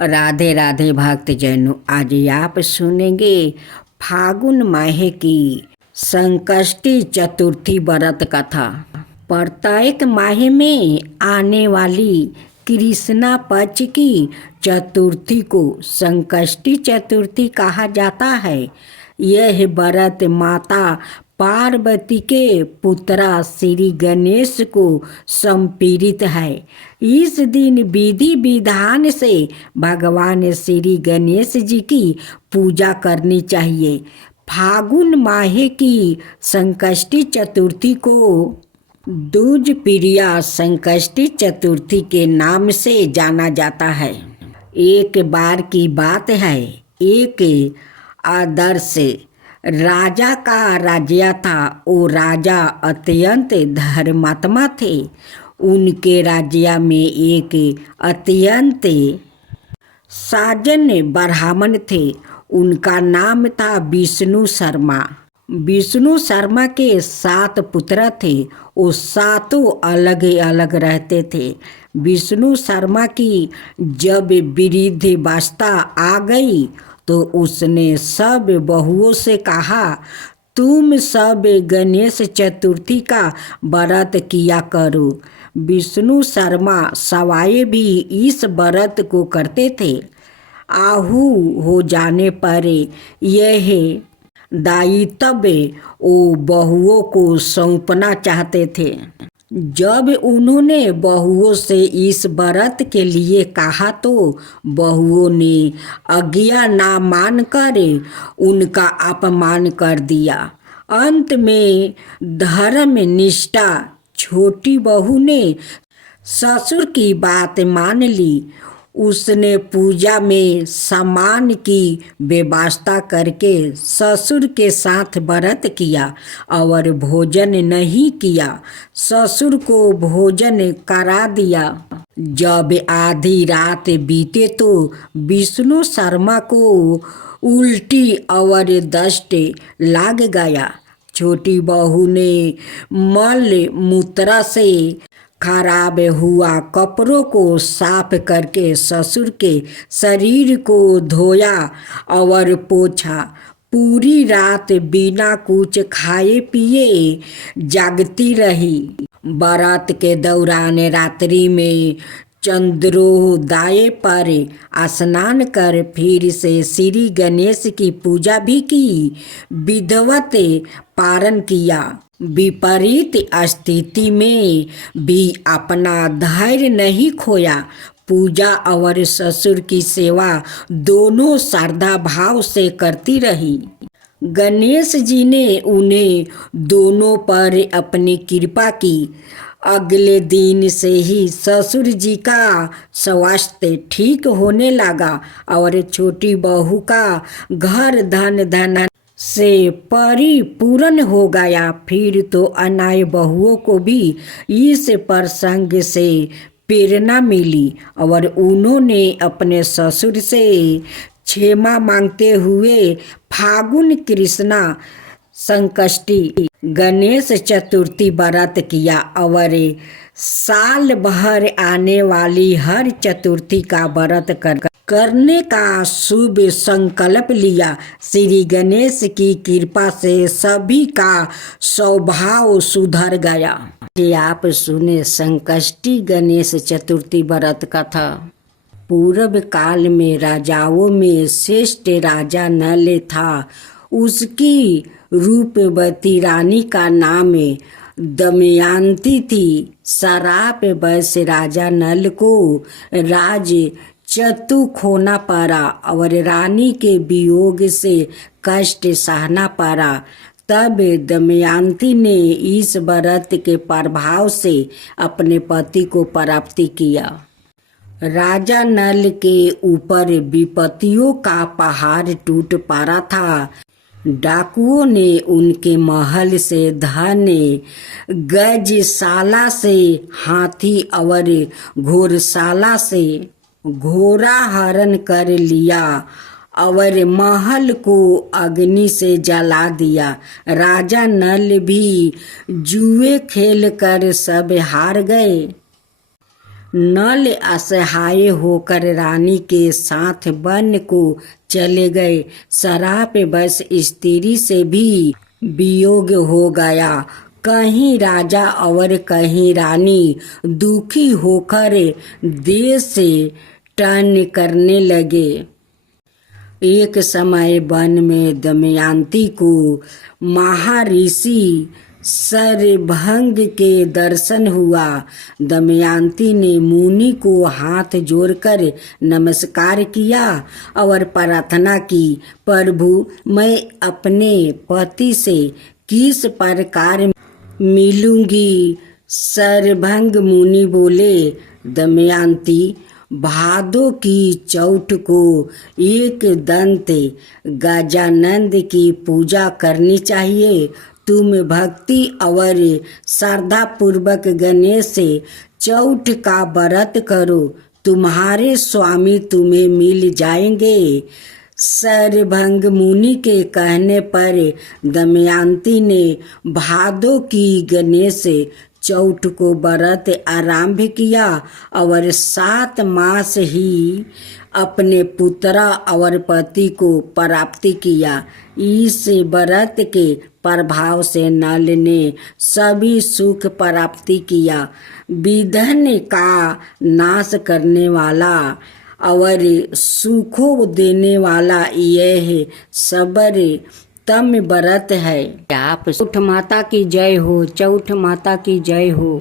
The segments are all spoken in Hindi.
राधे राधे भक्तजनों, आज आप सुनेंगे फागुन माह की संकष्टी चतुर्थी व्रत कथा। प्रत्येक माह में आने वाली कृष्णा पक्ष की चतुर्थी को संकष्टी चतुर्थी कहा जाता है। यह व्रत माता पार्वती के पुत्रा श्री गणेश को समर्पित है। इस दिन विधि विधान से भगवान श्री गणेश जी की पूजा करनी चाहिए। फागुन माह की संकष्टी चतुर्थी को दूज प्रिया संकष्टी चतुर्थी के नाम से जाना जाता है। एक बार की बात है, एक आदर्श राजा का राज्य था। वो राजा अत्यंत धर्मात्मा थे। उनके राज्य में एक अत्यंत साजन ब्राह्मण थे। उनका नाम था विष्णु शर्मा। विष्णु शर्मा के 7 पुत्र थे। वो सातों अलग अलग रहते थे। विष्णु शर्मा की जब वृद्धावस्था आ गई तो उसने सब बहुओं से कहा, तुम सब गणेश चतुर्थी का व्रत किया करो। विष्णु शर्मा सवाए भी इस व्रत को करते थे। आहू हो जाने पर यह दायित्व वो बहुओं को सौंपना चाहते थे। जब उन्होंने बहुओं से इस व्रत के लिए कहा तो बहुओं ने आज्ञा ना मानकर उनका अपमान कर दिया। अंत में धर्म निष्ठा छोटी बहू ने ससुर की बात मान ली। उसने पूजा में सामान की व्यवस्था करके ससुर के साथ व्रत किया और भोजन नहीं किया। ससुर को भोजन करा दिया। जब आधी रात बीते तो विष्णु शर्मा को उल्टी और दस्त लग गया। छोटी बहू ने मल मूत्र से खराब हुआ कपड़ों को साफ करके ससुर के शरीर को धोया और पोंछा। पूरी रात बिना कुछ खाए पिए जागती रही। व्रत के दौरान रात्रि में चंद्रोदय पर स्नान कर फिर से श्री गणेश की पूजा भी की। विधिवत पारण किया। विपरीत स्थिति में भी अपना धैर्य नहीं खोया। पूजा और ससुर की सेवा दोनों श्रद्धा भाव से करती रही। गणेश जी ने उन्हें दोनों पर अपनी कृपा की। अगले दिन से ही ससुर जी का स्वास्थ्य ठीक होने लगा और छोटी बहू का घर धन से परिपूर्ण हो गया। फिर तो अन्य बहुओं को भी इस प्रसंग से प्रेरणा मिली और उन्होंने अपने ससुर से क्षमा मांगते हुए फागुन कृष्णा संकष्टी गणेश चतुर्थी व्रत किया और साल भर आने वाली हर चतुर्थी का व्रत करने का शुभ संकल्प लिया। श्री गणेश की कृपा से सभी का स्वभाव सुधर गया। आप सुने संकष्टी गणेश चतुर्थी व्रत कथा। पूर्व काल में राजाओं में श्रेष्ठ राजा नल था। उसकी रूपवती रानी का नाम दमयंती थी। शराब वश राजा नल को राज चतु खोना पड़ा और रानी के वियोग से कष्ट सहना पड़ा। तब दमयंती ने इस व्रत के प्रभाव से अपने पति को प्राप्त किया। राजा नल के ऊपर विपत्तियों का पहाड़ टूट पड़ा था। डाकुओं ने उनके महल से धन, गजशाला से हाथी और घोड़शाला से घोड़ा हरण कर लिया और महल को अग्नि से जला दिया। राजा नल भी जुए खेल कर सब हार गए। नल असहाय होकर रानी के साथ वन को चले गए। शराब बस स्त्री से भी वियोग हो गया। कहीं राजा और कहीं रानी दुखी होकर देश से टर्न करने लगे। एक समय वन में दमयंती को महर्षि शरभंग के दर्शन हुआ। दमयंती ने मुनि को हाथ जोड़कर नमस्कार किया और प्रार्थना की, प्रभु मैं अपने पति से किस प्रकार मिलूंगी? शरभंग मुनि बोले, दमयंती भादो की चौथ को एक दंत गजानंद की पूजा करनी चाहिए। तुम भक्ति और श्रद्धा पूर्वक गणेश से चौथ का व्रत करो, तुम्हारे स्वामी तुम्हें मिल जाएंगे। शरभंग मुनि के कहने पर दमयंती ने भादो की गणेश चौथ को व्रत आरंभ किया और 7 मास ही अपने पुत्र और पति को प्राप्ति किया। इस व्रत के प्रभाव से नल ने सभी सुख प्राप्ति किया। विघ्न का नाश करने वाला और सुखों देने वाला यह सर्वोत्तम व्रत है। आप चौथ माता की जय हो, चौथ माता की जय हो।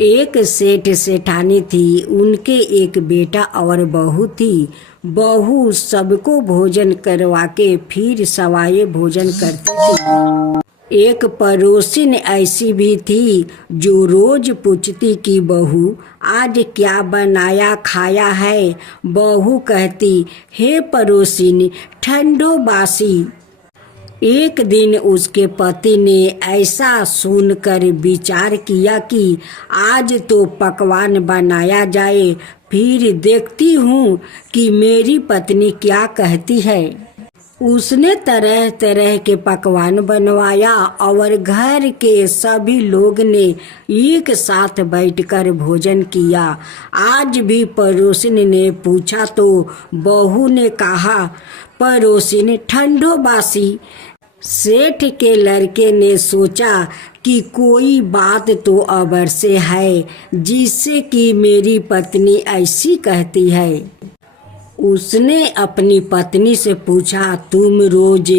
एक सेठ सेठानी थी, उनके एक बेटा और बहू थी। बहू सबको भोजन करवा के फिर सवाए भोजन करती थी। एक पड़ोसिन ऐसी भी थी जो रोज पूछती कि बहू आज क्या बनाया खाया है? बहू कहती, हे पड़ोसिन ठंडो बासी। एक दिन उसके पति ने ऐसा सुनकर विचार किया कि आज तो पकवान बनाया जाए, फिर देखती हूँ कि मेरी पत्नी क्या कहती है। उसने तरह तरह के पकवान बनवाया और घर के सभी लोग ने एक साथ बैठकर भोजन किया। आज भी पड़ोसिन ने पूछा तो बहू ने कहा, पड़ोसिन ठंडो बासी। सेठ के लड़के ने सोचा कि कोई बात तो अवश्य है जिससे कि मेरी पत्नी ऐसी कहती है। उसने अपनी पत्नी से पूछा, तुम रोज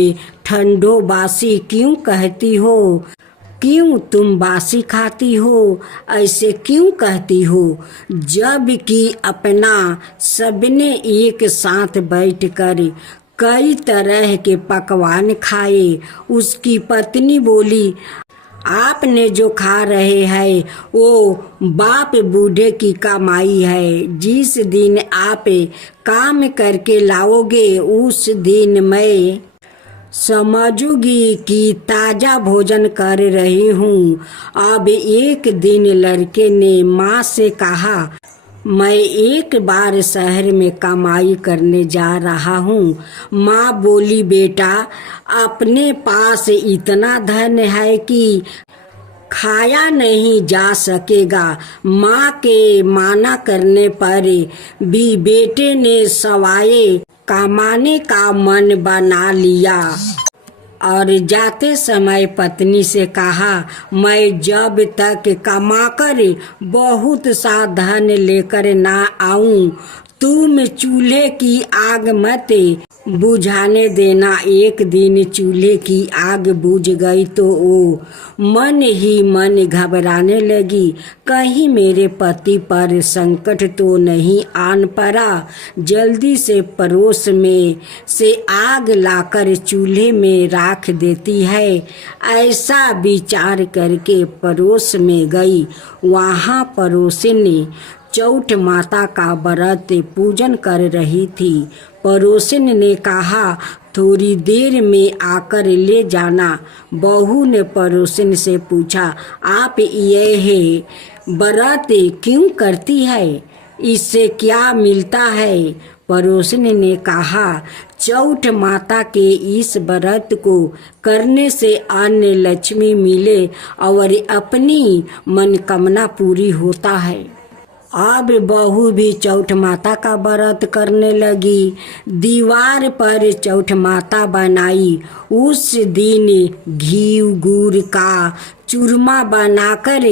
ठंडो बासी क्यों कहती हो? क्यों तुम बासी खाती हो? ऐसे क्यों कहती हो? जब कि अपना सबने एक साथ बैठकर कई तरह के पकवान खाए। उसकी पत्नी बोली, आपने जो खा रहे हैं वो बाप बूढ़े की कमाई है। जिस दिन आप काम करके लाओगे उस दिन मैं समझूंगी कि ताजा भोजन कर रही हूँ। अब एक दिन लड़के ने माँ से कहा, मैं एक बार शहर में कमाई करने जा रहा हूँ। माँ बोली, बेटा अपने पास इतना धन है कि खाया नहीं जा सकेगा। माँ के माना करने पर भी बेटे ने सवाए कमाने का मन बना लिया और जाते समय पत्नी से कहा, मैं जब तक कमाकर बहुत सा धन लेकर ना आऊं तुम चूल्हे की आग मत बुझाने देना। एक दिन चूल्हे की आग बुझ गई तो वो मन ही मन घबराने लगी, कहीं मेरे पति पर संकट तो नहीं आन पड़ा। जल्दी से पड़ोस में से आग लाकर चूल्हे में राख देती है। ऐसा विचार करके पड़ोस में गई। वहाँ पड़ोसिन चौथ माता का व्रत पूजन कर रही थी। पड़ोसिन ने कहा, थोड़ी देर में आकर ले जाना। बहू ने पड़ोसिन से पूछा, आप यह व्रत क्यों करती है? इससे क्या मिलता है? पड़ोसिन ने कहा, चौथ माता के इस व्रत को करने से अन्न लक्ष्मी मिले और अपनी मनोकामना पूरी होता है। अब बहू भी चौठ माता का व्रत करने लगी। दीवार पर चौठ माता बनाई। उस दिन घी गुड़ का चूरमा बनाकर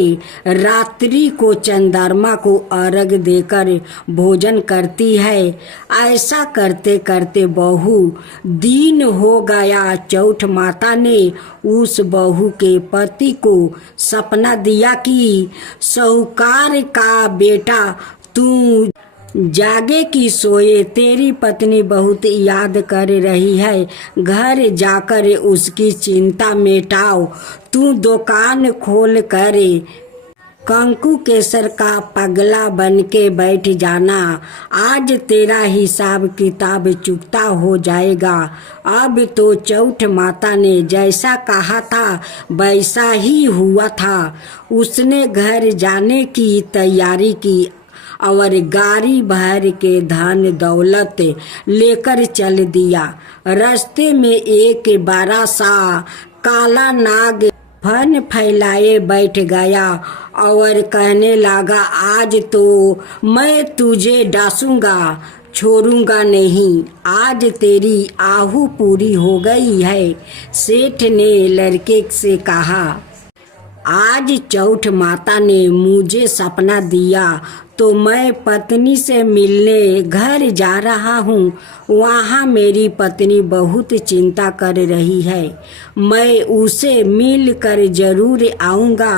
रात्रि को चंद्रमा को अर्घ देकर भोजन करती है। ऐसा करते करते बहू दिन हो गया। चौठ माता ने उस बहू के पति को सपना दिया कि साहूकार का बेटा तू जागे कि सोए, तेरी पत्नी बहुत याद कर रही है। घर जाकर उसकी चिंता मिटाओ। तू दुकान खोल कर कंकु केसर का पगला बन के बैठ जाना। आज तेरा हिसाब किताब चुकता हो जाएगा। अब तो चौठ माता ने जैसा कहा था वैसा ही हुआ था। उसने घर जाने की तैयारी की और गाड़ी भर के धन दौलत लेकर चल दिया। रास्ते में एक बड़ा सा काला नाग फन फैलाए बैठ गया और कहने लगा, आज तो मैं तुझे डांसूंगा, छोड़ूंगा नहीं। आज तेरी आहू पूरी हो गई है। सेठ ने लड़के से कहा, आज चौठ माता ने मुझे सपना दिया तो मैं पत्नी से मिलने घर जा रहा हूँ। वहाँ मेरी पत्नी बहुत चिंता कर रही है। मैं उसे मिल कर जरूर आऊँगा,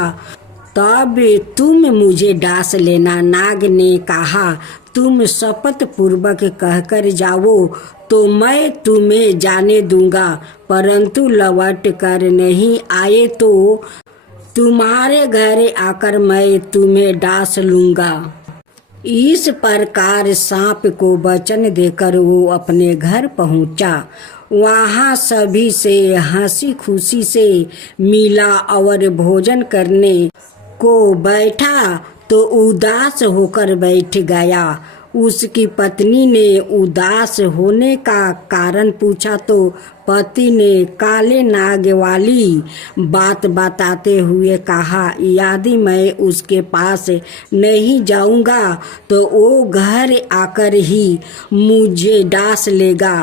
तब तुम मुझे डांस लेना। नाग ने कहा, तुम शपथ पूर्वक कहकर जाओ तो मैं तुम्हें जाने दूंगा, परंतु लौट कर नहीं आए तो तुम्हारे घर आकर मैं तुम्हें डांस लूंगा। इस प्रकार सांप को वचन देकर वो अपने घर पहुंचा। वहाँ सभी से हंसी खुशी से मिला और भोजन करने को बैठा तो उदास होकर बैठ गया। उसकी पत्नी ने उदास होने का कारण पूछा तो पति ने काले नाग वाली बात बताते हुए कहा, यदि मैं उसके पास नहीं जाऊंगा तो वो घर आकर ही मुझे डांस लेगा।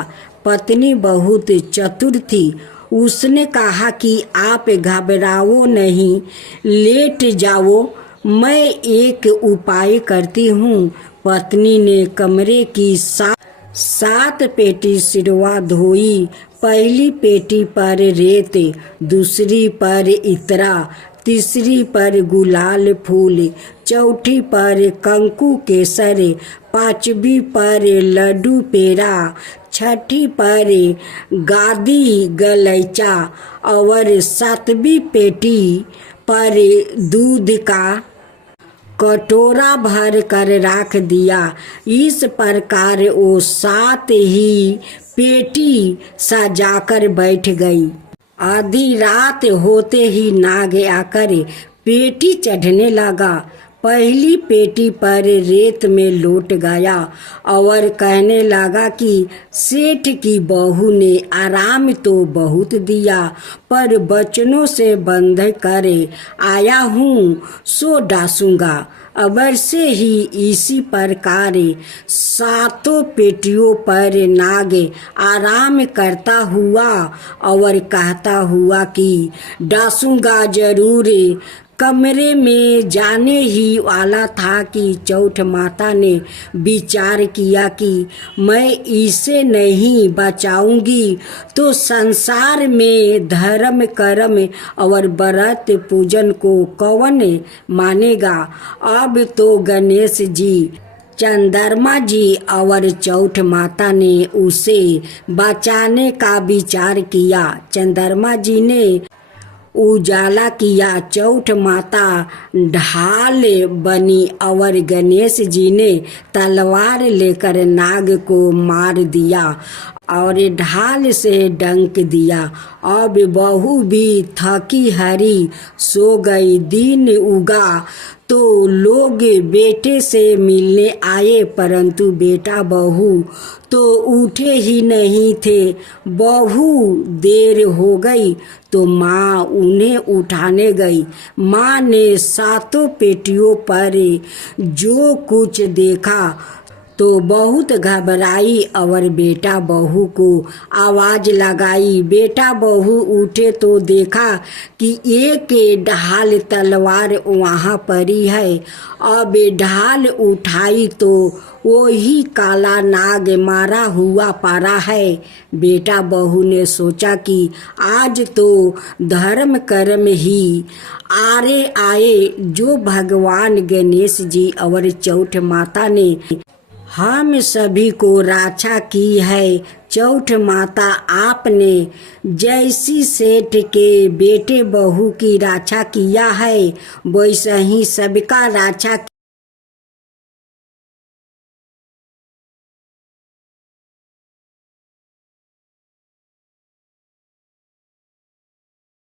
पत्नी बहुत चतुर थी। उसने कहा कि आप घबराओ नहीं, लेट जाओ, मैं एक उपाय करती हूँ। पत्नी ने कमरे की सात पेटी सिरवा धोई। पहली पेटी पर रेत, दूसरी पर इतरा, तीसरी पर गुलाल फूल, चौथी पर कंकु केसर, पांचवी पर लड्डू पेड़ा, छठी पर गादी गलैचा और सातवीं पेटी पर दूध का कटोरा भर कर रख दिया। इस प्रकार वो सात ही पेटी सजाकर बैठ गई। आधी रात होते ही नाग आकर पेटी चढ़ने लगा। पहली पेटी पर रेत में लौट गया और कहने लगा कि सेठ की बहू ने आराम तो बहुत दिया, पर बचनों से बंध कर आया हूँ सो डांसूंगा। अबर से ही इसी प्रकार सातों पेटियों पर नाग आराम करता हुआ और कहता हुआ कि डांसूंगा जरूर। कमरे में जाने ही वाला था कि चौठ माता ने विचार किया कि मैं इसे नहीं बचाऊंगी तो संसार में धर्म कर्म और व्रत पूजन को कौन मानेगा। अब तो गणेश जी, चंद्रमा जी और चौठ माता ने उसे बचाने का विचार किया। चंद्रमा जी ने उजाला किया, चौठ माता ढाल बनी और गणेश जी ने तलवार लेकर नाग को मार दिया और ढाल से डंक दिया। अब बहू भी थकी हारी सो गई। दिन उगा तो लोग बेटे से मिलने आए, परंतु बेटा बहू तो उठे ही नहीं थे। बहू देर हो गई तो माँ उन्हें उठाने गई। माँ ने सातों पेटियों पर जो कुछ देखा तो बहुत घबराई और बेटा बहू को आवाज लगाई। बेटा बहू उठे तो देखा कि एक ढाल तलवार वहाँ पड़ी है। अब ढाल उठाई तो वही काला नाग मारा हुआ पड़ा है। बेटा बहू ने सोचा कि आज तो धर्म कर्म ही आरे आए, जो भगवान गणेश जी और चौठ माता ने हम सभी को रक्षा की है। चौठ माता आपने जैसी सेठ के बेटे बहू की रक्षा किया है, वैसे ही सबका रक्षा